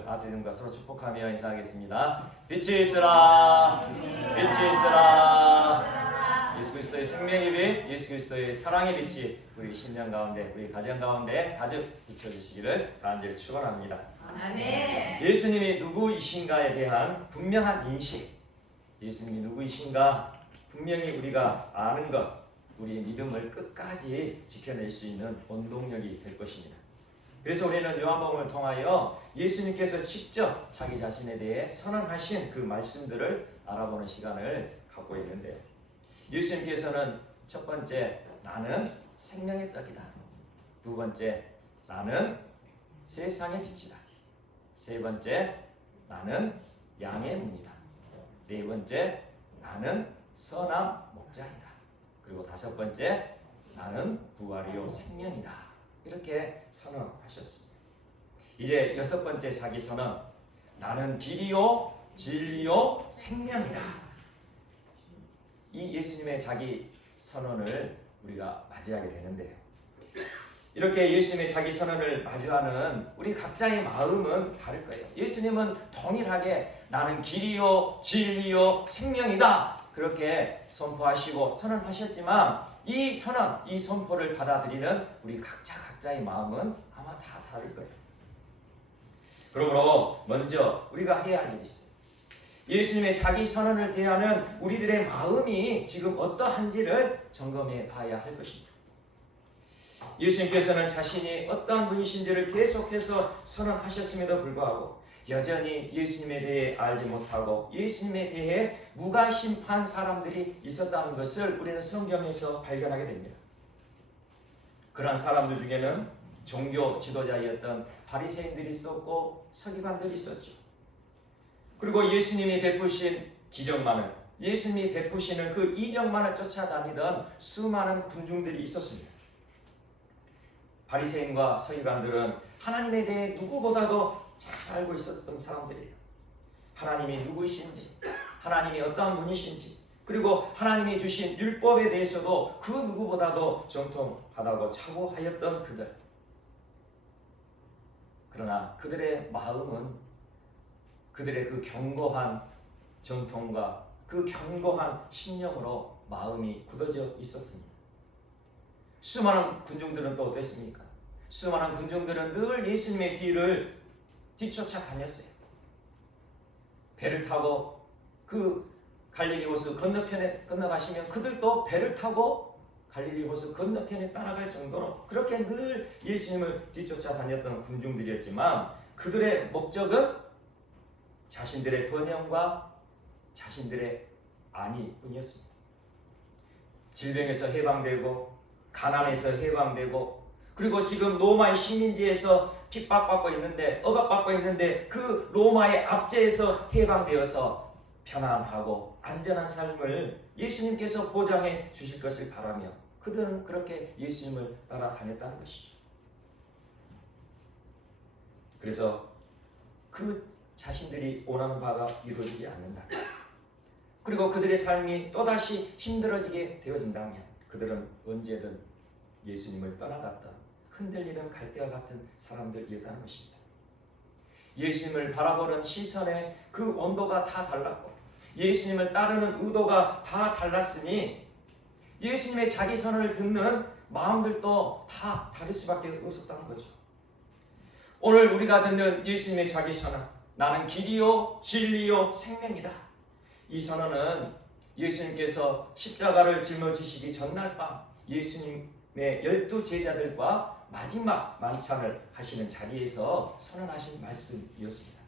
여러분들 앞에 분과 서로 축복하며 인사하겠습니다. 빛이 있으라, 빛이 있으라. 예수 그리스도의 생명의 빛, 예수 그리스도의 사랑의 빛이 우리 심령 가운데, 우리 가정 가운데 가득 비춰주시기를 간절히 축원합니다. 아멘. 예수님이 누구이신가에 대한 분명한 인식, 예수님이 누구이신가 분명히 우리가 아는 것, 우리의 믿음을 끝까지 지켜낼 수 있는 원동력이 될 것입니다. 그래서 우리는 요한복음을 통하여 예수님께서 직접 자기 자신에 대해 선언하신 그 말씀들을 알아보는 시간을 갖고 있는데요. 예수님께서는 첫 번째, 나는 생명의 떡이다. 두 번째, 나는 세상의 빛이다. 세 번째, 나는 양의 문이다. 네 번째, 나는 선한 목자이다. 그리고 다섯 번째, 나는 부활이요 생명이다. 이렇게 선언하셨습니다. 이제 여섯 번째 자기 선언, 나는 길이요 진리요 생명이다. 이 예수님의 자기 선언을 우리가 맞이하게 되는데요. 이렇게 예수님의 자기 선언을 마주하는 우리 각자의 마음은 다를 거예요. 예수님은 동일하게 나는 길이요 진리요 생명이다 그렇게 선포하시고 선언하셨지만 이 선언, 이 선포를 받아들이는 우리 각자의 마음은 아마 다 다를 거예요. 그러므로 먼저 우리가 해야 할 일이 있어요. 예수님의 자기 선언을 대하는 우리들의 마음이 지금 어떠한지를 점검해 봐야 할 것입니다. 예수님께서는 자신이 어떠한 분이신지를 계속해서 선언하셨음에도 불구하고 여전히 예수님에 대해 알지 못하고 예수님에 대해 무관심한 사람들이 있었다는 것을 우리는 성경에서 발견하게 됩니다. 그러한 사람들 중에는 종교 지도자였던 바리새인들이 있었고 서기관들이 있었죠. 그리고 예수님이 베푸신 기적만을, 예수님이 베푸시는 그 이적만을 쫓아다니던 수많은 군중들이 있었습니다. 바리새인과 서기관들은 하나님에 대해 누구보다도 잘 알고 있었던 사람들이에요. 하나님이 누구이신지, 하나님이 어떠한 분이신지, 그리고 하나님이 주신 율법에 대해서도 그 누구보다도 정통하다고 자부하였던 그들. 그러나 그들의 마음은 그들의 그 견고한 전통과 그 견고한 신념으로 마음이 굳어져 있었습니다. 수많은 군중들은 또 어땠습니까? 수많은 군중들은 늘 예수님의 뒤를 뒤쫓아 다녔어요. 배를 타고 그 갈릴리 호수 건너편에 건너가시면 그들도 배를 타고 갈릴리 호수 건너편에 따라갈 정도로 그렇게 늘 예수님을 뒤쫓아 다녔던 군중들이었지만 그들의 목적은 자신들의 번영과 자신들의 안위 뿐이었습니다. 질병에서 해방되고 가난에서 해방되고 그리고 지금 로마의 식민지에서 핍박받고 있는데 억압받고 있는데 그 로마의 압제에서 해방되어서 편안하고 안전한 삶을 예수님께서 보장해 주실 것을 바라며 그들은 그렇게 예수님을 따라다녔다는 것이죠. 그래서 그 자신들이 원하는 바가 이루어지지 않는다. 그리고 그들의 삶이 또다시 힘들어지게 되어진다면 그들은 언제든 예수님을 떠나갔다. 흔들리는 갈대와 같은 사람들이었다는 것입니다. 예수님을 바라보는 시선의 그 온도가 다 달랐고 예수님을 따르는 의도가 다 달랐으니 예수님의 자기 선언을 듣는 마음들도 다 다를 수밖에 없었다는 거죠. 오늘 우리가 듣는 예수님의 자기 선언, 나는 길이요 진리요 생명이다. 이 선언은 예수님께서 십자가를 짊어지시기 전날 밤 예수님의 12 제자들과 마지막 만찬을 하시는 자리에서 선언하신 말씀이었습니다.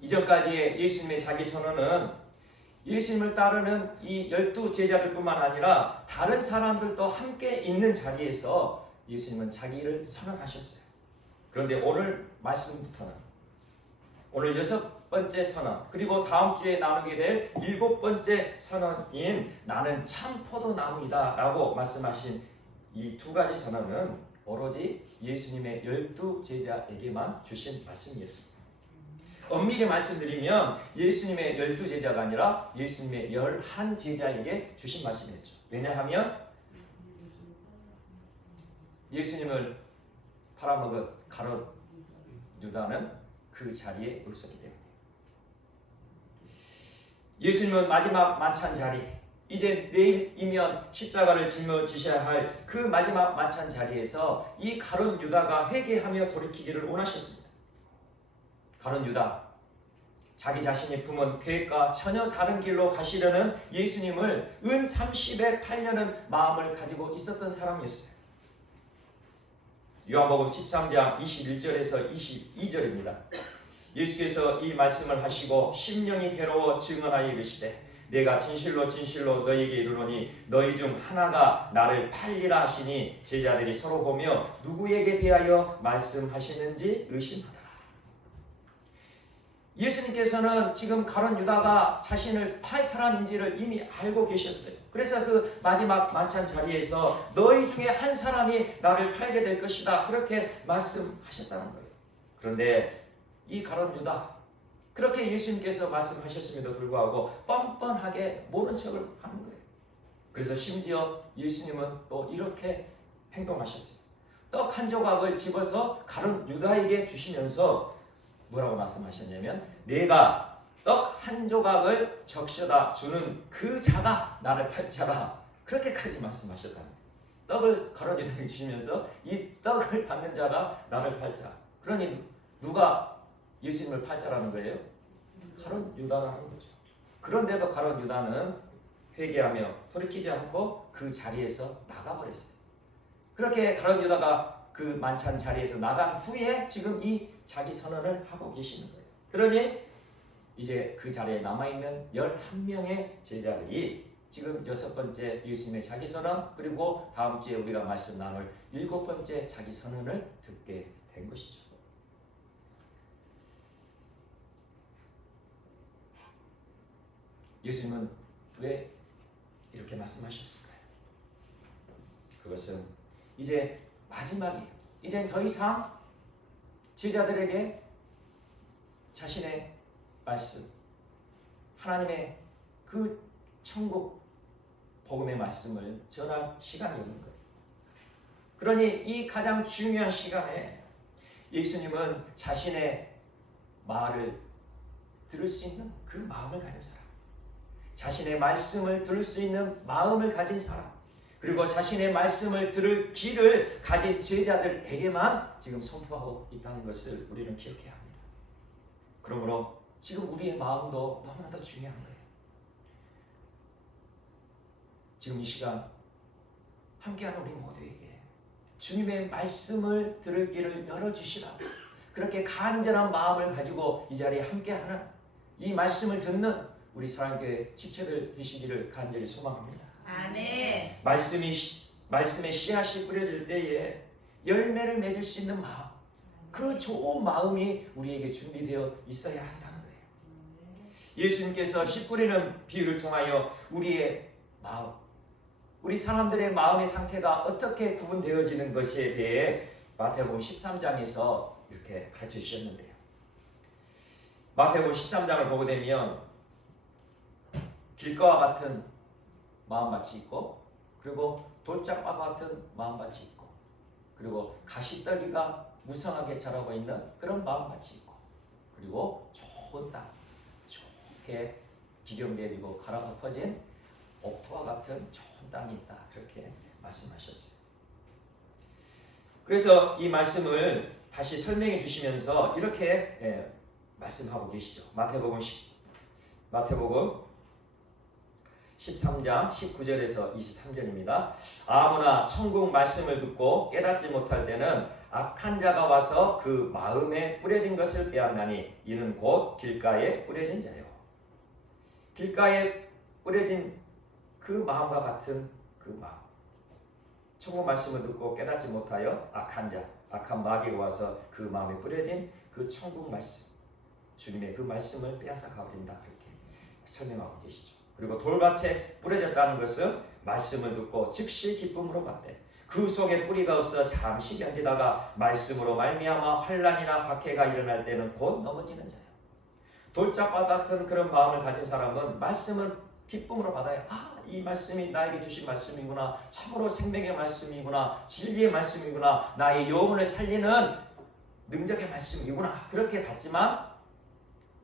이전까지의 예수님의 자기 선언은 예수님을 따르는 이 12 제자들뿐만 아니라 다른 사람들도 함께 있는 자리에서 예수님은 자기를 선언하셨어요. 그런데 오늘 말씀부터는 오늘 6번째 선언 그리고 다음 주에 나누게 될 7번째 선언인 나는 참 포도나무이다 라고 말씀하신 이 두 가지 선언은 오로지 예수님의 12 제자에게만 주신 말씀이었습니다. 엄밀히 말씀드리면 예수님의 12 제자가 아니라 예수님의 11 제자에게 주신 말씀이었죠. 왜냐하면 예수님을 팔아먹은 가롯 유다는 그 자리에 없었기 때문에 예수님은 마지막 만찬 자리, 이제 내일이면 십자가를 짊어지셔야 할 그 마지막 만찬 자리에서 이 가룟 유다가 회개하며 돌이키기를 원하셨습니다. 가룟 유다, 자기 자신이 품은 계획과 전혀 다른 길로 가시려는 예수님을 은 30에 팔려는 마음을 가지고 있었던 사람이었어요. 요한복음 13장 21절에서 22절입니다. 예수께서 이 말씀을 하시고 심령이 괴로워 증언하여 이르시되 내가 진실로 진실로 너희에게 이르노니 너희 중 하나가 나를 팔리라 하시니 제자들이 서로 보며 누구에게 대하여 말씀하시는지 의심하더라. 예수님께서는 지금 가룟 유다가 자신을 팔 사람인지를 이미 알고 계셨어요. 그래서 그 마지막 만찬 자리에서 너희 중에 한 사람이 나를 팔게 될 것이다, 그렇게 말씀하셨다는 거예요. 그런데 이 가룟 유다, 그렇게 예수님께서 말씀하셨음에도 불구하고 뻔뻔하게 모른 척을 하는 거예요. 그래서 심지어 예수님은 또 이렇게 행동하셨어요. 떡 한 조각을 집어서 가룟 유다에게 주시면서 뭐라고 말씀하셨냐면 내가 떡 한 조각을 적셔다 주는 그 자가 나를 팔자라, 그렇게까지 말씀하셨다는 거예요. 떡을 가룟 유다에게 주시면서 이 떡을 받는 자가 나를 팔자. 그러니 누가 예수님을 팔자라는 거예요? 가룟 유다라는 거죠. 그런데도 가룟 유다는 회개하며 돌이키지 않고 그 자리에서 나가버렸어요. 그렇게 가룟 유다가 그 만찬 자리에서 나간 후에 지금 이 자기 선언을 하고 계시는 거예요. 그러니 이제 그 자리에 남아있는 11명의 제자들이 지금 6번째 예수님의 자기 선언, 그리고 다음 주에 우리가 말씀 나눌 7번째 자기 선언을 듣게 된 것이죠. 예수님은 왜 이렇게 말씀하셨을까요? 그것은 이제 마지막이에요. 이제 더 이상 제자들에게 자신의 말씀, 하나님의 그 천국 복음의 말씀을 전할 시간이 없는 거예요. 그러니 이 가장 중요한 시간에 예수님은 자신의 말을 들을 수 있는 그 마음을 가진 사람, 자신의 말씀을 들을 수 있는 마음을 가진 사람, 그리고 자신의 말씀을 들을 귀를 가진 제자들에게만 지금 선포하고 있다는 것을 우리는 기억해야 합니다. 그러므로 지금 우리의 마음도 너무나도 중요한 거예요. 지금 이 시간 함께하는 우리 모두에게 주님의 말씀을 들을 길을 열어주시라, 그렇게 간절한 마음을 가지고 이 자리에 함께하는, 이 말씀을 듣는 우리 사랑교회 지체들 되시기를 간절히 소망합니다. 아멘. 말씀의 씨앗이 뿌려질 때에 열매를 맺을 수 있는 마음, 그 좋은 마음이 우리에게 준비되어 있어야 한다는 거예요. 예수님께서 씨 뿌리는 비유를 통하여 우리의 마음, 우리 사람들의 마음의 상태가 어떻게 구분되어지는 것에 대해 마태복음 13장에서 이렇게 가르쳐 주셨는데요. 마태복음 13장을 보게 되면 길가와 같은 마음밭이 있고, 그리고 돌짝밭 같은 마음밭이 있고, 그리고 가시떨기가 무성하게 자라고 있는 그런 마음밭이 있고, 그리고 좋은 땅, 좋게 기경되어지고 가라가 퍼진 옥토와 같은 좋은 땅이 있다, 그렇게 말씀하셨어요. 그래서 이 말씀을 다시 설명해 주시면서 이렇게 말씀하고 계시죠. 마태복음 13장 19절에서 23절입니다. 아무나 천국 말씀을 듣고 깨닫지 못할 때는 악한 자가 와서 그 마음에 뿌려진 것을 빼앗나니 이는 곧 길가에 뿌려진 자요. 길가에 뿌려진 그 마음과 같은 그 마음. 천국 말씀을 듣고 깨닫지 못하여 악한 자, 악한 마귀가 와서 그 마음에 뿌려진 그 천국 말씀, 주님의 그 말씀을 빼앗아 가버린다, 그렇게 설명하고 계시죠. 그리고 돌밭에 뿌려졌다는 것은 말씀을 듣고 즉시 기쁨으로 받되 그 속에 뿌리가 없어 잠시 견디다가 말씀으로 말미암아 환난이나 박해가 일어날 때는 곧 넘어지는 자예요. 돌짝밭 같은 그런 마음을 가진 사람은 말씀을 기쁨으로 받아요. 이 말씀이 나에게 주신 말씀이구나, 참으로 생명의 말씀이구나, 진리의 말씀이구나, 나의 영혼을 살리는 능력의 말씀이구나 그렇게 봤지만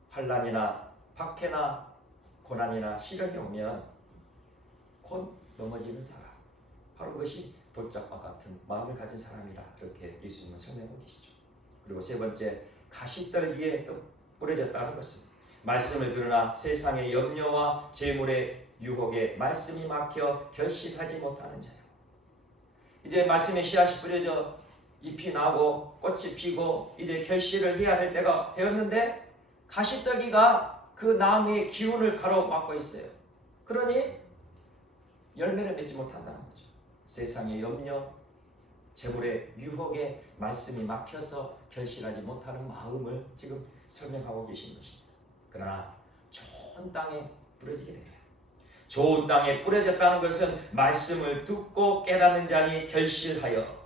환난이나 박해나 고난이나 시련이 오면 곧 넘어지는 사람, 바로 그것이 돌짝과 같은 마음을 가진 사람이라 그렇게 예수님은 설명하고 계시죠. 그리고 세 번째, 가시떨기에 또 뿌려졌다는 것은 말씀을 들으나 세상의 염려와 재물의 유혹에 말씀이 막혀 결실하지 못하는 자요. 이제 말씀의 씨앗이 뿌려져 잎이 나고 꽃이 피고 이제 결실을 해야 할 때가 되었는데 가시떨기가 그 나무의 기운을 가로막고 있어요. 그러니 열매를 맺지 못한다는 거죠. 세상의 염려, 재물의 유혹에 말씀이 막혀서 결실하지 못하는 마음을 지금 설명하고 계신 것입니다. 그러나 좋은 땅에 뿌려지게 돼요. 좋은 땅에 뿌려졌다는 것은 말씀을 듣고 깨닫는 자니 결실하여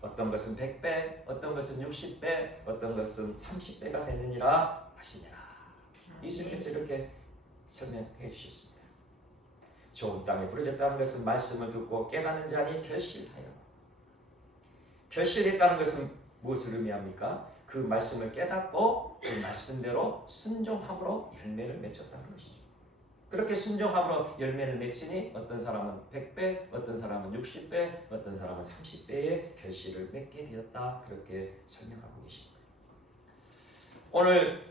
어떤 것은 100배, 어떤 것은 60배, 어떤 것은 30배가 되느니라 하시니라. 예수님께서 이렇게 설명해 주셨습니다. 좋은 땅에 뿌려졌다는 것은 말씀을 듣고 깨닫는 자니 결실하여. 결실했다는 것은 무엇을 의미합니까? 그 말씀을 깨닫고 그 말씀대로 순종함으로 열매를 맺었다는 것이죠. 그렇게 순종함으로 열매를 맺으니 어떤 사람은 100배, 어떤 사람은 60배, 어떤 사람은 30배의 결실을 맺게 되었다. 그렇게 설명하고 계십니다. 오늘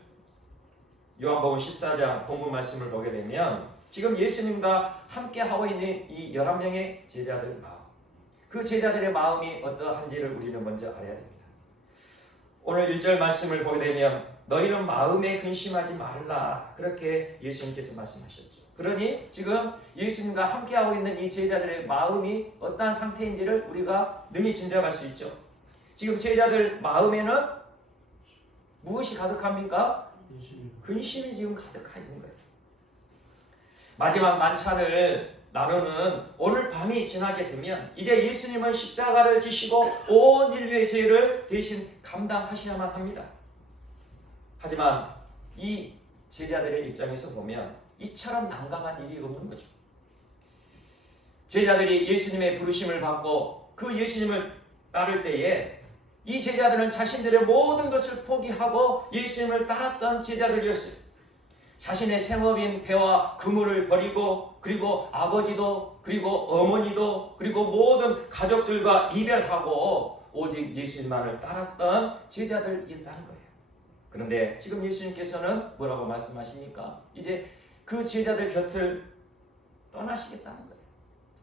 요한복음 14장 본문 말씀을 보게 되면 지금 예수님과 함께 하고 있는 이 11명의 제자들 마음, 그 제자들의 마음이 어떠한지를 우리는 먼저 알아야 됩니다. 오늘 1절 말씀을 보게 되면 너희는 마음에 근심하지 말라 그렇게 예수님께서 말씀하셨죠. 그러니 지금 예수님과 함께하고 있는 이 제자들의 마음이 어떠한 상태인지를 우리가 능히 짐작할 수 있죠. 지금 제자들 마음에는 무엇이 가득합니까? 근심이 지금 가득하 있는 거예요. 마지막 만찬을 나누는 오늘 밤이 지나게 되면 이제 예수님은 십자가를 지시고 온 인류의 죄를 대신 감당하셔야만 합니다. 하지만 이 제자들의 입장에서 보면 이처럼 난감한 일이 없는 거죠. 제자들이 예수님의 부르심을 받고 그 예수님을 따를 때에 이 제자들은 자신들의 모든 것을 포기하고 예수님을 따랐던 제자들이었어요. 자신의 생업인 배와 그물을 버리고 그리고 아버지도 그리고 어머니도 그리고 모든 가족들과 이별하고 오직 예수님만을 따랐던 제자들이었다는 거예요. 그런데 지금 예수님께서는 뭐라고 말씀하십니까? 이제 그 제자들 곁을 떠나시겠다는 거예요.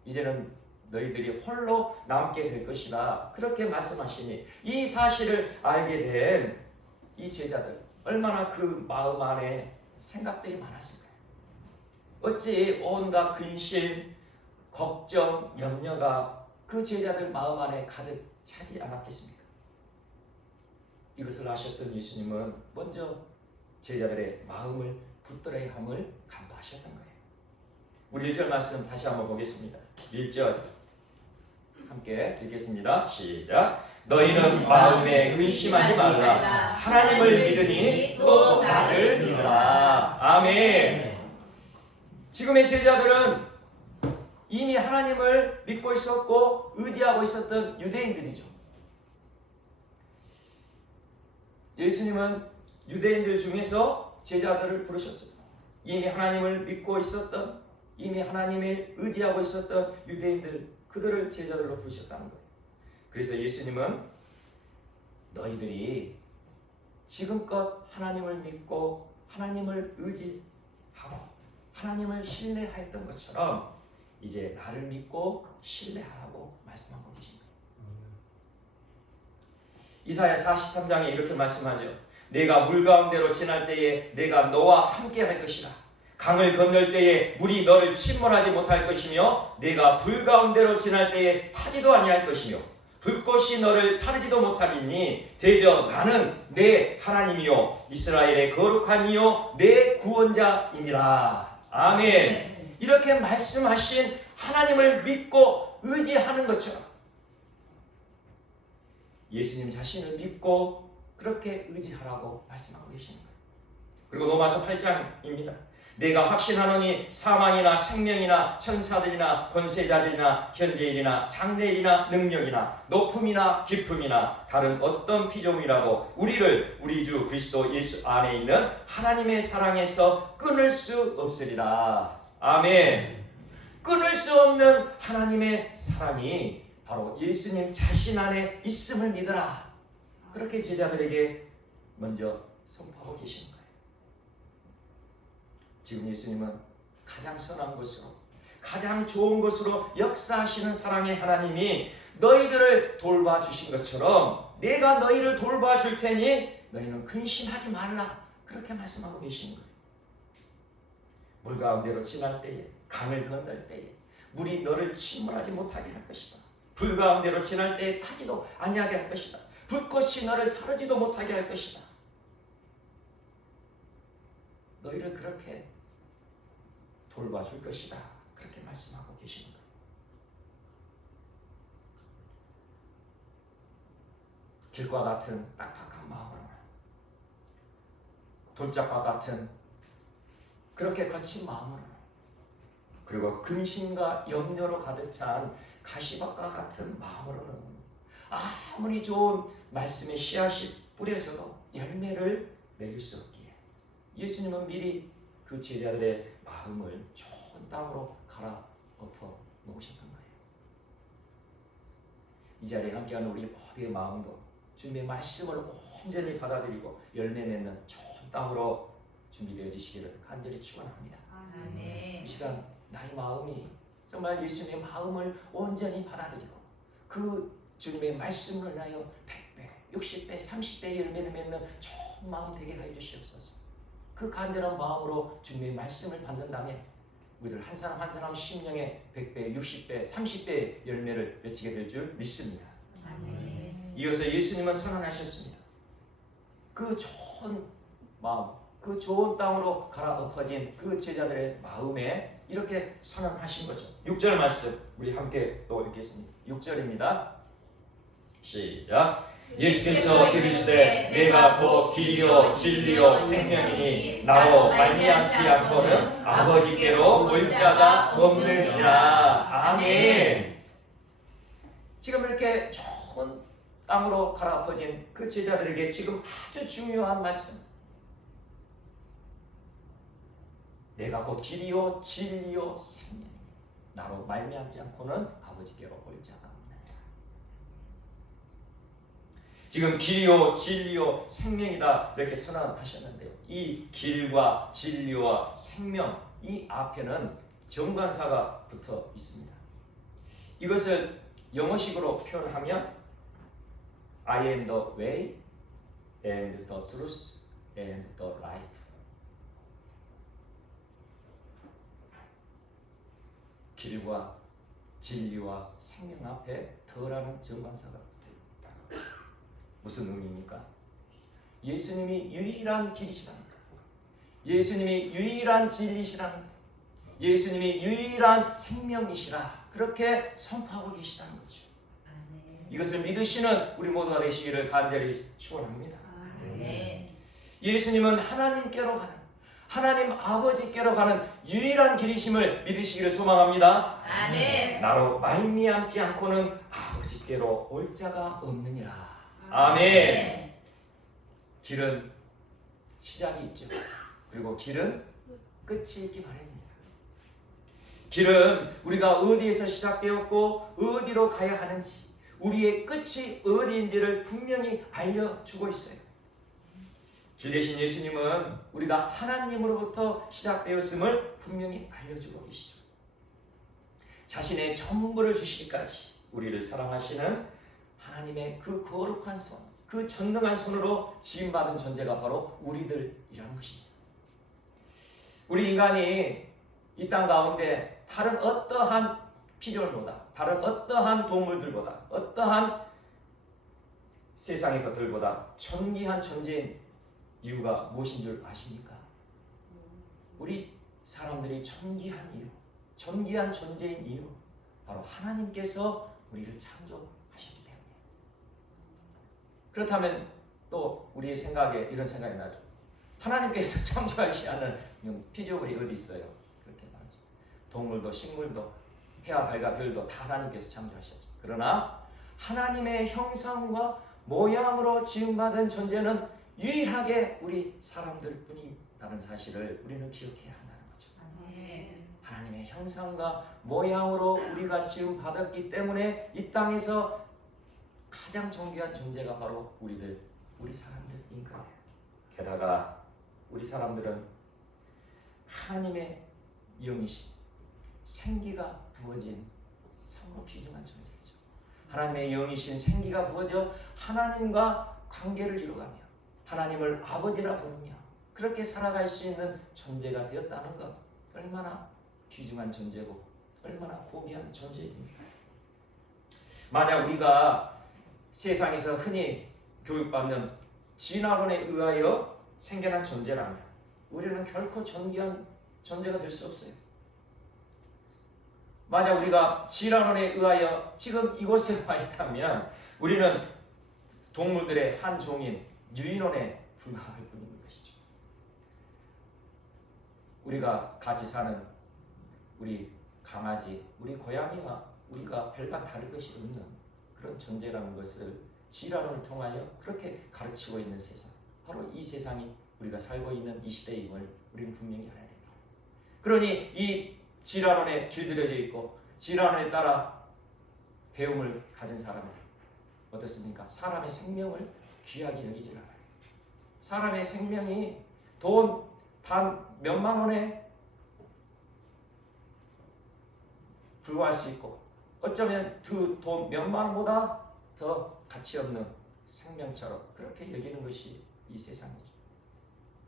이제는 너희들이 홀로 남게 될 것이다. 그렇게 말씀하시니 이 사실을 알게 된 이 제자들 얼마나 그 마음 안에 생각들이 많았을까요? 어찌 온갖 근심, 걱정, 염려가 그 제자들 마음 안에 가득 차지 않았겠습니까? 이것을 아셨던 예수님은 먼저 제자들의 마음을 붙들어야 함을 간파하셨던 거예요. 우리 1절 말씀 다시 한번 보겠습니다. 1절 함께 읽겠습니다. 시작. 너희는 마음에 근심하지 말라. 하나님을 믿으니 또 나를 믿으라. 아멘. 지금의 제자들은 이미 하나님을 믿고 있었고 의지하고 있었던 유대인들이죠. 예수님은 유대인들 중에서 제자들을 부르셨어요. 이미 하나님을 믿고 있었던, 이미 하나님을 의지하고 있었던 유대인들, 그들을 제자들로 부르셨다는 거예요. 그래서 예수님은 너희들이 지금껏 하나님을 믿고 하나님을 의지하고 하나님을 신뢰했던 것처럼 이제 나를 믿고 신뢰하라고 말씀하고 계십니다. 이사야 43장에 이렇게 말씀하죠. 내가 물 가운데로 지날 때에 내가 너와 함께 할 것이라. 강을 건널 때에 물이 너를 침몰하지 못할 것이며 내가 불 가운데로 지날 때에 타지도 아니할 것이며 불꽃이 너를 사르지도 못하리니 대저 나는 내 하나님이요 이스라엘의 거룩한 이요 내 구원자이니라. 아멘. 이렇게 말씀하신 하나님을 믿고 의지하는 것처럼 예수님 자신을 믿고 그렇게 의지하라고 말씀하고 계시는 거예요. 그리고 로마서 8장입니다. 내가 확신하노니 사망이나 생명이나 천사들이나 권세자들이나 현재일이나 장래일이나 능력이나 높음이나 깊음이나 다른 어떤 피조물이라도 우리를 우리 주 그리스도 예수 안에 있는 하나님의 사랑에서 끊을 수 없으리라. 아멘. 끊을 수 없는 하나님의 사랑이 바로 예수님 자신 안에 있음을 믿으라. 그렇게 제자들에게 먼저 선포하고 계시는 거예요. 지금 예수님은 가장 선한 것으로, 가장 좋은 것으로 역사하시는 사랑의 하나님이 너희들을 돌봐주신 것처럼 내가 너희를 돌봐줄 테니 너희는 근심하지 말라. 그렇게 말씀하고 계시는 거예요. 물 가운데로 지날 때에, 강을 건널 때에 물이 너를 침몰하지 못하게 할 것이다. 불 가운데로 지날 때에 타지도 아니하게 할 것이다. 불꽃이 너를 사르지도 못하게 할 것이다. 너희를 그렇게 돌봐줄 것이다. 그렇게 말씀하고 계시는 거예요. 길과 같은 딱딱한 마음으로, 돌짝과 같은 그렇게 거친 마음으로, 그리고 근심과 염려로 가득 찬 가시밭과 같은 마음으로는 아무리 좋은 말씀의 씨앗이 뿌려져도 열매를 맺을 수 없기에 예수님은 미리 그 제자들의 마음을 좋은 땅으로 갈아엎어 놓으셨던 거예요. 이 자리에 함께하는 우리 모두의 마음도 주님의 말씀을 온전히 받아들이고 열매 맺는 좋은 땅으로 준비되어지시기를 간절히 축원합니다. 아멘. 이 시간 나의 마음이 정말 예수님의 마음을 온전히 받아들이고 그 주님의 말씀을 인하여 100배, 60배, 30배의 열매를 맺는 좋은 마음 되게 하여 주시옵소서. 그 간절한 마음으로 주님의 말씀을 받는다면 우리들 한 사람 한 사람 심령의 100배, 60배, 30배의 열매를 맺히게 될 줄 믿습니다. 아멘. 이어서 예수님은 선언하셨습니다. 그 좋은 마음, 그 좋은 땅으로 갈아엎어진 그 제자들의 마음에 이렇게 선언하신 거죠. 6절 말씀 우리 함께 또 읽겠습니다. 6절입니다. 시작. 예수께서 이르시되 내가 곧 길이요 진리요 생명이니 나로 말미암지 않고는 아버지께로 올 자가 없느니라. 아멘. 지금 이렇게 좋은 땅으로 갈아엎어진 그 제자들에게 지금 아주 중요한 말씀. 내가 곧 길이요 진리요 생명이니 나로 말미암지 않고는 아버지께로 올 자가 없느니라. 지금 길이요 진리요 생명이다 이렇게 선언하셨는데요. 이 길과 진리와 생명 이 앞에는 정관사가 붙어 있습니다. 이것을 영어식으로 표현하면 I am the way and the truth and the life. 길과 진리와 생명 앞에 더라는 정관사가 붙어 있다. 무슨 의미입니까? 예수님이 유일한 길이시라는 것, 예수님이 유일한 진리시라는 것, 예수님이 유일한 생명이시라 그렇게 선포하고 계시다는 거죠. 아멘. 이것을 믿으시는 우리 모두가 되시기를 간절히 축원합니다. 아멘. 예수님은 하나님께로 가는, 하나님 아버지께로 가는 유일한 길이심을 믿으시기를 소망합니다. 아멘. 나로 말미암지 않고는 아버지께로 올 자가 없느니라. 아멘. 길은 시작이 있죠. 그리고 길은 끝이 있기 바랍니다. 길은 우리가 어디에서 시작되었고 어디로 가야 하는지, 우리의 끝이 어디인지를 분명히 알려주고 있어요. 길 대신 예수님은 우리가 하나님으로부터 시작되었음을 분명히 알려주고 계시죠. 자신의 전부를 주시기까지 우리를 사랑하시는 하나님의 그 거룩한 손, 그 전능한 손으로 지음받은 존재가 바로 우리들이라는 것입니다. 우리 인간이 이 땅 가운데 다른 어떠한 피조물보다, 다른 어떠한 동물들보다, 어떠한 세상의 것들보다 존귀한 존재인 이유가 무엇인 줄 아십니까? 우리 사람들이 존귀한 이유, 존귀한 존재인 이유, 바로 하나님께서 우리를 창조하셨기 때문이에요. 그렇다면 또 우리의 생각에 이런 생각이 나죠. 하나님께서 창조하지 않은 피조물이 어디 있어요? 그렇게 말하죠. 동물도 식물도 해와 달과 별도 다 하나님께서 창조하셨죠. 그러나 하나님의 형상과 모양으로 지음받은 존재는 유일하게 우리 사람들 뿐이라는 사실을 우리는 기억해야 한다는 거죠. 아멘. 하나님의 형상과 모양으로 우리가 지음받았기 때문에 이 땅에서 가장 존귀한 존재가 바로 우리 사람들인 거예요. 게다가 우리 사람들은 하나님의 영이신 생기가 부어진 참으로 귀중한 존재이죠. 하나님의 영이신 생기가 부어져 하나님과 관계를 이루가며 하나님을 아버지라 부르며 그렇게 살아갈 수 있는 존재가 되었다는 것, 얼마나 귀중한 존재고 얼마나 고귀한 존재입니까? 만약 우리가 세상에서 흔히 교육받는 진화론에 의하여 생겨난 존재라면 우리는 결코 존귀한 존재가 될 수 없어요. 만약 우리가 진화론에 의하여 지금 이곳에 와 있다면 우리는 동물들의 한 종인 유인원에 불과할 뿐인 것이죠. 우리가 같이 사는 우리 강아지, 우리 고양이와 우리가 별반 다를 것이 없는 그런 존재라는 것을 진화론을 통하여 그렇게 가르치고 있는 세상, 바로 이 세상이 우리가 살고 있는 이 시대임을 우리는 분명히 알아야 됩니다. 그러니 이 진화론에 길들여져 있고 진화론에 따라 배움을 가진 사람들 어떻습니까? 사람의 생명을 귀하게 여기질 않아요. 사람의 생명이 돈 단 몇만 원에 불과할 수 있고 어쩌면 그 돈 몇만 원보다 더 가치 없는 생명처럼 그렇게 여기는 것이 이 세상이죠.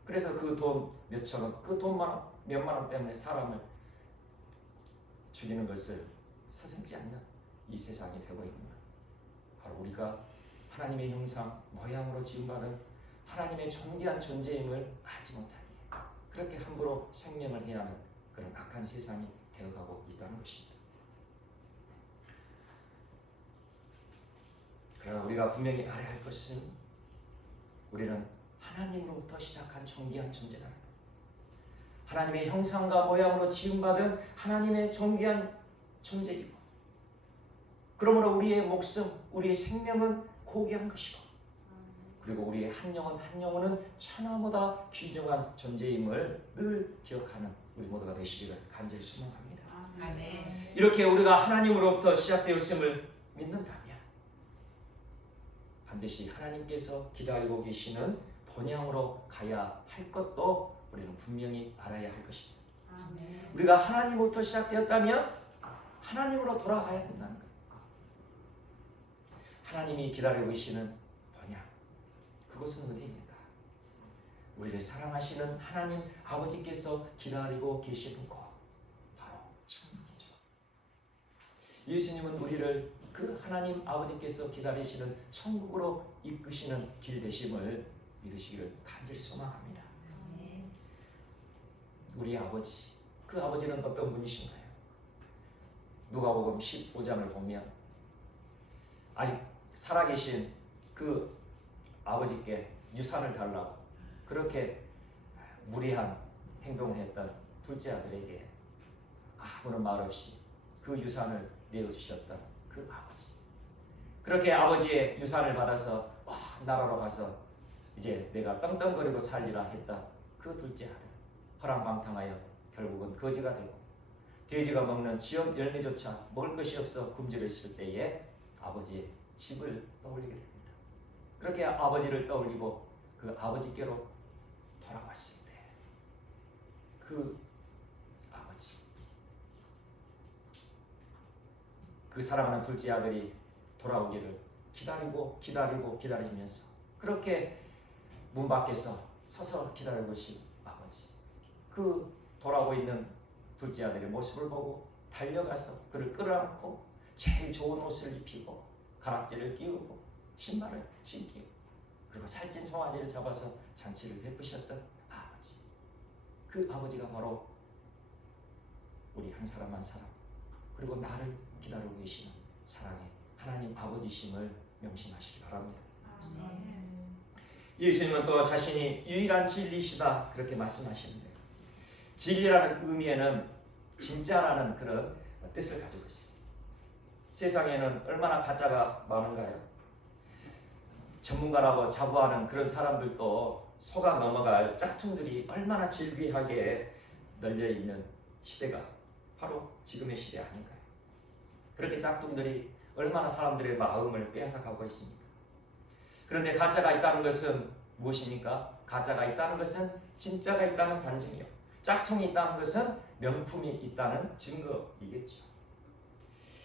그래서 그 돈 몇천 원, 그 돈 몇만 원 때문에 사람을 죽이는 것을 서슴지 않는 이 세상이 되고 있는 것. 바로 우리가 하나님의 형상, 모양으로 지음받은 하나님의 존귀한 존재임을 알지 못하기에 그렇게 함부로 생명을 해하는 그런 악한 세상이 되어가고 있다는 것입니다. 그러나 우리가 분명히 알아야 할 것은 우리는 하나님으로부터 시작한 존귀한 존재다. 하나님의 형상과 모양으로 지음받은 하나님의 존귀한 존재이고 그러므로 우리의 목숨, 우리의 생명은 고귀한 것이고 그리고 우리의 한 영혼은 천하보다 귀중한 존재임을 늘 기억하는 우리 모두가 되시기를 간절히 소망합니다. 아멘. 이렇게 우리가 하나님으로부터 시작되었음을 믿는다면 반드시 하나님께서 기다리고 계시는 본향으로 가야 할 것도 우리는 분명히 알아야 할 것입니다. 아멘. 우리가 하나님으로부터 시작되었다면 하나님으로 돌아가야 된다는 거예요. 하나님이 기다리고 계시는 본향, 그것은 어디입니까? 우리를 사랑하시는 하나님 아버지께서 기다리고 계시는 곳, 바로 천국이죠. 예수님은 우리를 그 하나님 아버지께서 기다리시는 천국으로 이끄시는 길 되심을 믿으시기를 간절히 소망합니다. 아멘. 우리 아버지, 그 아버지는 어떤 분이신가요? 누가복음 15장을 보면 아직 살아계신 그 아버지께 유산을 달라고 그렇게 무리한 행동을 했던 둘째 아들에게 아무런 말 없이 그 유산을 내어주셨던 그 아버지, 그렇게 아버지의 유산을 받아서 나라로 가서 이제 내가 떵떵거리고 살리라 했던 그 둘째 아들, 허랑방탕하여 결국은 거지가 되고 돼지가 먹는 지엽 열매조차 먹을 것이 없어 굶주렸을 때에 아버지의 집을 떠올리게 됩니다. 그렇게 아버지를 떠올리고 그 아버지께로 돌아왔을 때 그 아버지, 그 사랑하는 둘째 아들이 돌아오기를 기다리면서 그렇게 문 밖에서 서서 기다리고 계신 아버지, 그 돌아오고 있는 둘째 아들의 모습을 보고 달려가서 그를 끌어안고 제일 좋은 옷을 입히고 가락지를 끼우고 신발을 신기고 그리고 살찐 송아지를 잡아서 잔치를 베푸셨던 아버지, 그 아버지가 바로 우리 한 사람 한 사람 그리고 나를 기다리고 계시는 사랑의 하나님 아버지심을 명심하시기 바랍니다. 아멘. 예수님은 또 자신이 유일한 진리시다 그렇게 말씀하시는데, 진리라는 의미에는 진짜라는 그런 뜻을 가지고 있습니다. 세상에는 얼마나 가짜가 많은가요? 전문가라고 자부하는 그런 사람들도 속아 넘어갈 짝퉁들이 얼마나 질비하게 널려있는 시대가 바로 지금의 시대 아닌가요? 그렇게 짝퉁들이 얼마나 사람들의 마음을 빼앗아가고 있습니까? 그런데 가짜가 있다는 것은 무엇입니까? 가짜가 있다는 것은 진짜가 있다는 반증이요, 짝퉁이 있다는 것은 명품이 있다는 증거이겠죠.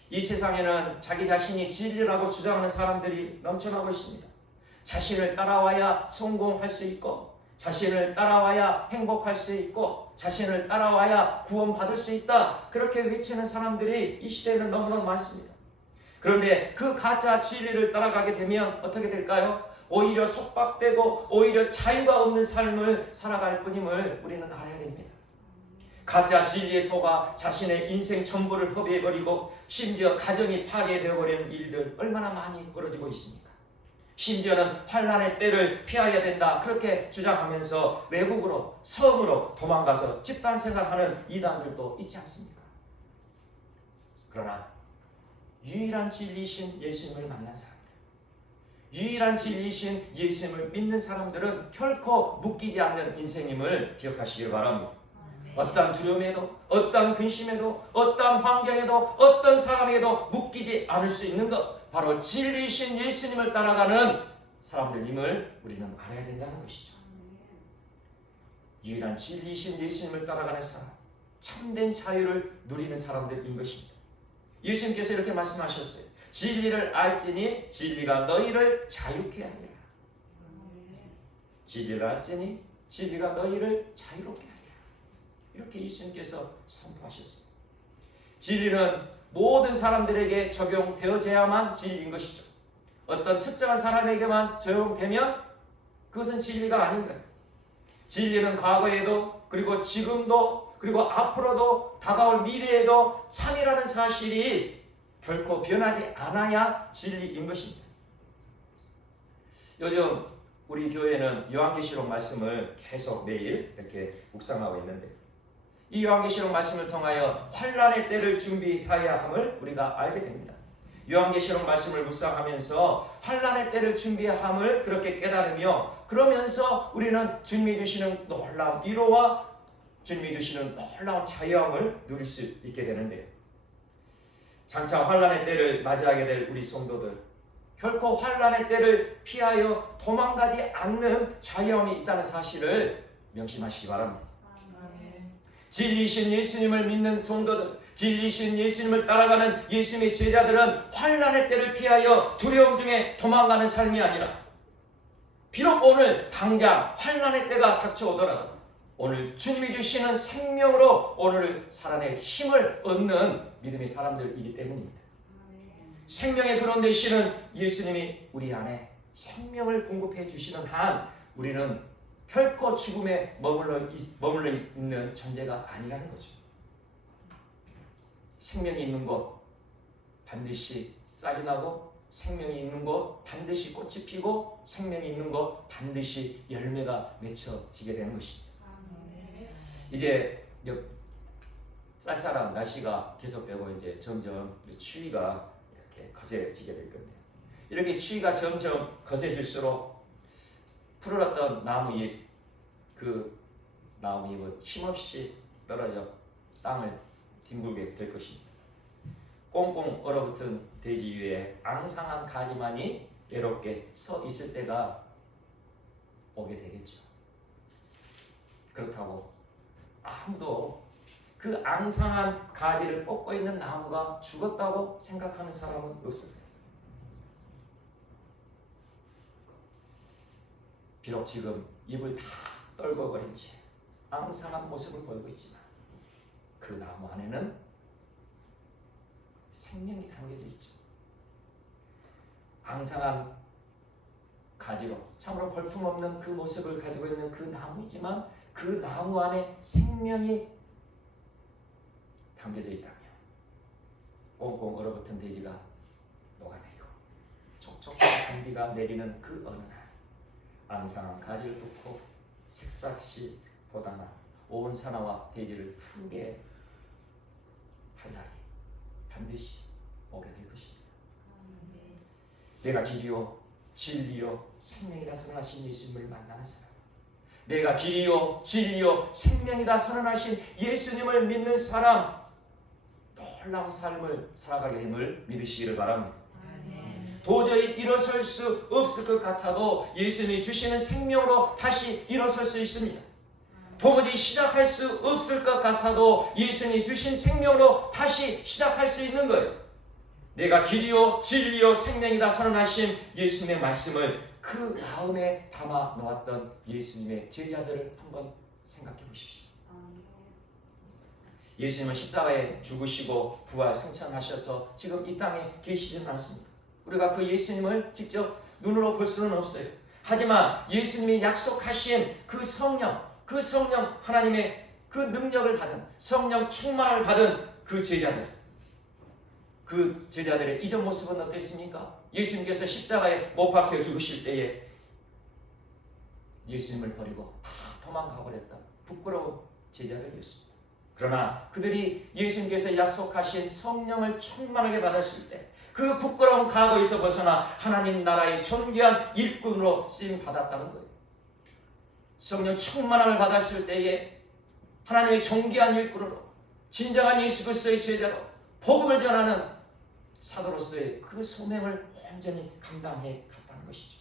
이 세상에는 자기 자신이 진리라고 주장하는 사람들이 넘쳐나고 있습니다. 자신을 따라와야 성공할 수 있고, 자신을 따라와야 행복할 수 있고, 자신을 따라와야 구원받을 수 있다 그렇게 외치는 사람들이 이 시대에는 너무너무 많습니다. 그런데 그 가짜 진리를 따라가게 되면 어떻게 될까요? 오히려 속박되고 오히려 자유가 없는 삶을 살아갈 뿐임을 우리는 알아야 됩니다. 가짜 진리에 속아 자신의 인생 전부를 허비해버리고 심지어 가정이 파괴되어버리는 일들 얼마나 많이 벌어지고 있습니까? 심지어는 환난의 때를 피해야 된다 그렇게 주장하면서 외국으로 섬으로 도망가서 집단생활하는 이단들도 있지 않습니까? 그러나 유일한 진리이신 예수님을 만난 사람들, 유일한 진리이신 예수님을 믿는 사람들은 결코 묶이지 않는 인생임을 기억하시길 바랍니다. 어떠한 두려움에도, 어떠한 근심에도, 어떠한 환경에도, 어떤 사람에게도 묶이지 않을 수 있는 것, 바로 진리이신 예수님을 따라가는 사람들임을 우리는 알아야 된다는 것이죠. 유일한 진리이신 예수님을 따라가는 사람, 참된 자유를 누리는 사람들인 것입니다. 예수님께서 이렇게 말씀하셨어요. 진리를 알지니 진리가 너희를 자유케 하리라. 진리를 알지니 진리가 너희를 자유롭게 하리라. 이렇게 예수님께서 선포하셨습니다. 진리는 모든 사람들에게 적용되어져야만 진리인 것이죠. 어떤 특정한 사람에게만 적용되면 그것은 진리가 아닌 거예요. 진리는 과거에도 그리고 지금도 그리고 앞으로도 다가올 미래에도 참이라는 사실이 결코 변하지 않아야 진리인 것입니다. 요즘 우리 교회는 요한계시록 말씀을 계속 매일 이렇게 묵상하고 있는데, 이 요한계시록 말씀을 통하여 환난의 때를 준비해야 함을 우리가 알게 됩니다. 요한계시록 말씀을 묵상하면서 환난의 때를 준비해야 함을 그렇게 깨달으며, 그러면서 우리는 주님이 주시는 놀라운 위로와 주님이 주시는 놀라운 자유함을 누릴 수 있게 되는데요. 장차 환난의 때를 맞이하게 될 우리 성도들, 결코 환난의 때를 피하여 도망가지 않는 자유함이 있다는 사실을 명심하시기 바랍니다. 진리이신 예수님을 믿는 성도들, 진리이신 예수님을 따라가는 예수님의 제자들은 환난의 때를 피하여 두려움 중에 도망가는 삶이 아니라, 비록 오늘 당장 환난의 때가 닥쳐오더라도 오늘 주님이 주시는 생명으로 오늘을 살아낼 힘을 얻는 믿음의 사람들이기 때문입니다. 생명의 근원 되시는 예수님이 우리 안에 생명을 공급해 주시는 한 우리는 결코 죽음에 머물러 있는 존재가 아니라는 거죠. 생명이 있는 곳 반드시 쌀이 나고, 생명이 있는 곳 반드시 꽃이 피고, 생명이 있는 곳 반드시 열매가 맺혀지게 되는 것입니다. 이제 쌀쌀한 날씨가 계속되고 이제 점점 추위가 이렇게 거세지게 될 건데요. 이렇게 추위가 점점 거세질수록 푸르렀던 나무잎, 그 나무잎은 힘없이 떨어져 땅을 뒹굴게 될 것입니다. 꽁꽁 얼어붙은 대지 위에 앙상한 가지만이 외롭게 서 있을 때가 오게 되겠죠. 그렇다고 아무도 그 앙상한 가지를 뻗고 있는 나무가 죽었다고 생각하는 사람은 없을 거예요. 비록 지금 입을 다 떨궈버린 채 앙상한 모습을 보이고 있지만 그 나무 안에는 생명이 담겨져 있죠. 앙상한 가지로 참으로 볼품없는 그 모습을 가지고 있는 그 나무이지만 그 나무 안에 생명이 담겨져 있다면 꽁꽁 얼어붙은 대지가 녹아내리고 촉촉한 공기가 내리는 그 어느 날 앙상한 가지를 뚫고 새싹씨 보다나 온 산하와 대지를 푸르게 할 날이 반드시 오게 될 것입니다. 내가 길이요 진리요 생명이다 선언하신 예수님을 만나는 사람, 내가 길이요 진리요 생명이다 선언하신 예수님을 믿는 사람, 놀라운 삶을 살아가게 됨을 믿으시기를 바랍니다. 도저히 일어설 수 없을 것 같아도 예수님이 주시는 생명으로 다시 일어설 수 있습니다. 도무지 시작할 수 없을 것 같아도 예수님이 주신 생명으로 다시 시작할 수 있는 거예요. 내가 길이요 진리요 생명이다 선언하신 예수님의 말씀을 그 마음에 담아 놓았던 예수님의 제자들을 한번 생각해 보십시오. 예수님은 십자가에 죽으시고 부활 승천하셔서 지금 이 땅에 계시지는 않습니다. 우리가 그 예수님을 직접 눈으로 볼 수는 없어요. 하지만 예수님이 약속하신 그 성령 하나님의 그 능력을 받은 성령 충만을 받은 그 제자들의 이전 모습은 어땠습니까? 예수님께서 십자가에 못 박혀 죽으실 때에 예수님을 버리고 다 도망가 버렸던 부끄러운 제자들이었습니다. 그러나 그들이 예수님께서 약속하신 성령을 충만하게 받았을 때 그 부끄러운 과거에서 벗어나 하나님 나라의 존귀한 일꾼으로 쓰임 받았다는 거예요. 성령 충만함을 받았을 때에 하나님의 존귀한 일꾼으로 진정한 예수 그리스도의 제자로 복음을 전하는 사도로서의 그 소명을 온전히 감당해 갔다는 것이죠.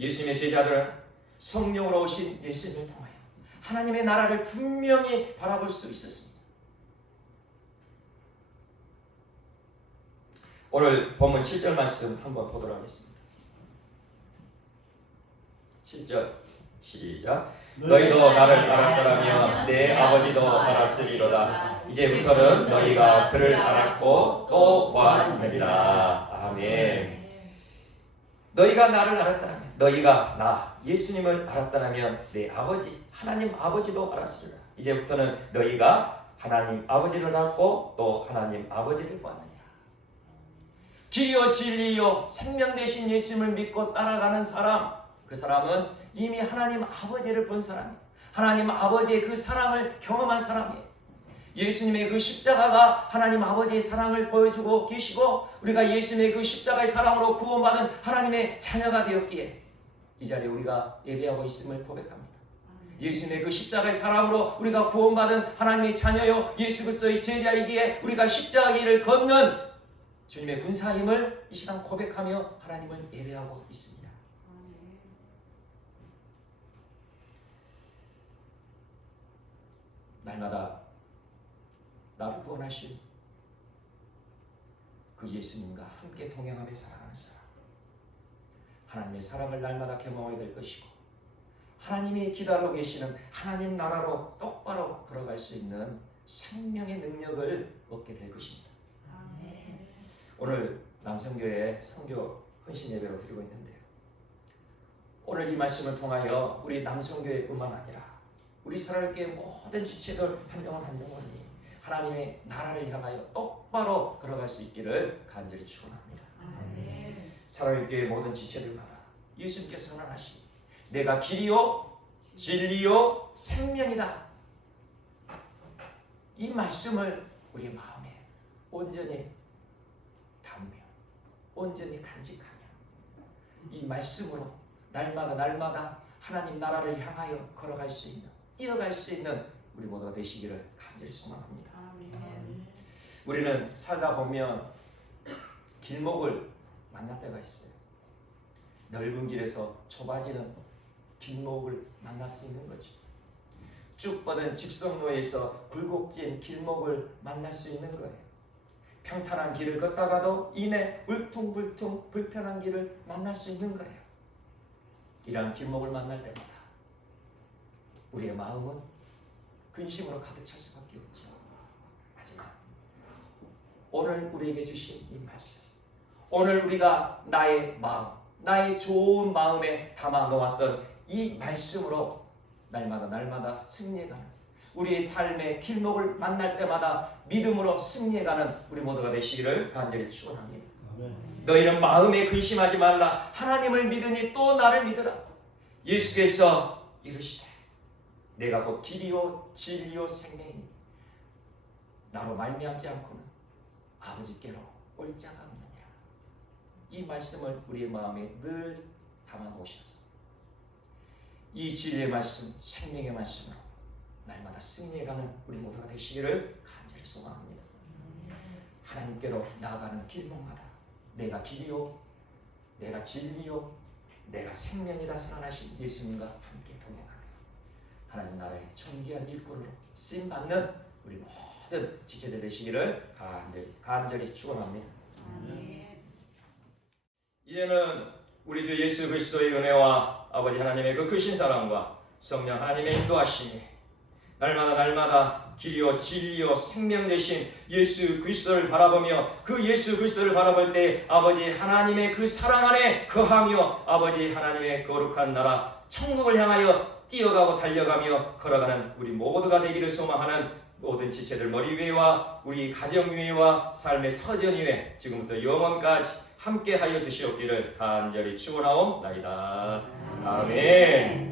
예수님의 제자들은 성령으로 오신 예수님을 통하여 하나님의 나라를 분명히 바라볼 수 있었습니다. 오늘 본문 7절 말씀 한번 보도록 하겠습니다. 7절 시작. 너희도 나를 알았더라면 내 아버지도 알았으리로다. 이제부터는 너희가 그를 알았고 또 보았느니라. 아멘. 너희가 나를 알았더라면, 너희가 나 예수님을 알았더라면 내 아버지 하나님 아버지도 알았으리라. 이제부터는 너희가 하나님 아버지를 알았고 또 하나님 아버지를 보았느니라. 길이요 진리요 생명 되신 예수님을 믿고 따라가는 사람, 그 사람은 이미 하나님 아버지를 본 사람이에요. 하나님 아버지의 그 사랑을 경험한 사람이에요. 예수님의 그 십자가가 하나님 아버지의 사랑을 보여주고 계시고 우리가 예수님의 그 십자가의 사랑으로 구원받은 하나님의 자녀가 되었기에 이 자리에 우리가 예배하고 있음을 고백합니다. 예수님의 그 십자가의 사랑으로 우리가 구원받은 하나님의 자녀요 예수 그리스도의 제자이기에 우리가 십자가의 길을 걷는 주님의 군사임을 이 시간 고백하며 하나님을 예배하고 있습니다. 날마다 나를 구원하신 그 예수님과 함께 동행하며 살아가는 사람, 하나님의 사랑을 날마다 경험하게 될 것이고 하나님이 기다리고 계시는 하나님 나라로 똑바로 걸어갈 수 있는 생명의 능력을 얻게 될 것입니다. 오늘 남성교회 선교 헌신 예배로 드리고 있는데요, 오늘 이 말씀을 통하여 우리 남성교회뿐만 아니라 우리 사랑교회 모든 지체들 한 명은 한 명이 하나님의 나라를 향하여 똑바로 걸어갈 수 있기를 간절히 축원합니다. 사랑교회 모든 지체들마다 예수님께서 선언하신 내가 길이요 진리요 생명이다, 이 말씀을 우리 마음에 온전히 담으며 온전히 간직하며 이 말씀으로 날마다 하나님 나라를 향하여 걸어갈 수 있는, 뛰어갈 수 있는 우리 모두가 되시기를 간절히 소망합니다. 우리는 살다 보면 길목을 만날 때가 있어요. 넓은 길에서 좁아지는 길목을 만날 수 있는 거죠. 쭉 뻗은 직선로에서 굴곡진 길목을 만날 수 있는 거예요. 평탄한 길을 걷다가도 이내 울퉁불퉁 불편한 길을 만날 수 있는 거예요. 이러한 길목을 만날 때마다 우리의 마음은 근심으로 가득 찰 수밖에 없죠. 하지만 오늘 우리에게 주신 이 말씀, 오늘 우리가 나의 마음, 나의 좋은 마음에 담아 놓았던 이 말씀으로 날마다 승리해가는, 우리의 삶의 길목을 만날 때마다 믿음으로 승리해가는 우리 모두가 되시기를 간절히 축원합니다. 너희는 마음에 근심하지 말라. 하나님을 믿으니 또 나를 믿으라. 예수께서 이르시되 내가 곧 길이요 진리요 생명이니 나로 말미암지 않고는 아버지께로 올 자가 없느니라. 이 말씀을 우리의 마음에 늘 담아놓으셔서 이 진리의 말씀, 생명의 말씀으로 날마다 승리해가는 우리 모두가 되시기를 간절히 소망합니다. 하나님께로 나아가는 길목마다 내가 길이요, 내가 진리요, 내가 생명이다 선언하신 예수님과 함께 동행하며 하나님 나라의 존귀한 일꾼으로 쓰임받는 우리 모든 지체들 되시기를 간절히 축원합니다. 아멘. 이제는 우리 주 예수 그리스도의 은혜와 아버지 하나님의 그 크신 사랑과 성령 하나님의 인도하심이 날마다 길이요 진리요 생명 되신 예수 그리스도를 바라보며 그 예수 그리스도를 바라볼 때 아버지 하나님의 그 사랑 안에 거하며 아버지 하나님의 거룩한 나라 천국을 향하여 뛰어가고 달려가며 걸어가는 우리 모두가 되기를 소망하는 모든 지체들 머리 위에와 우리 가정 위에와 삶의 터전 위에 지금부터 영원까지 함께하여 주시옵기를 간절히 축원하옵나이다. 아멘.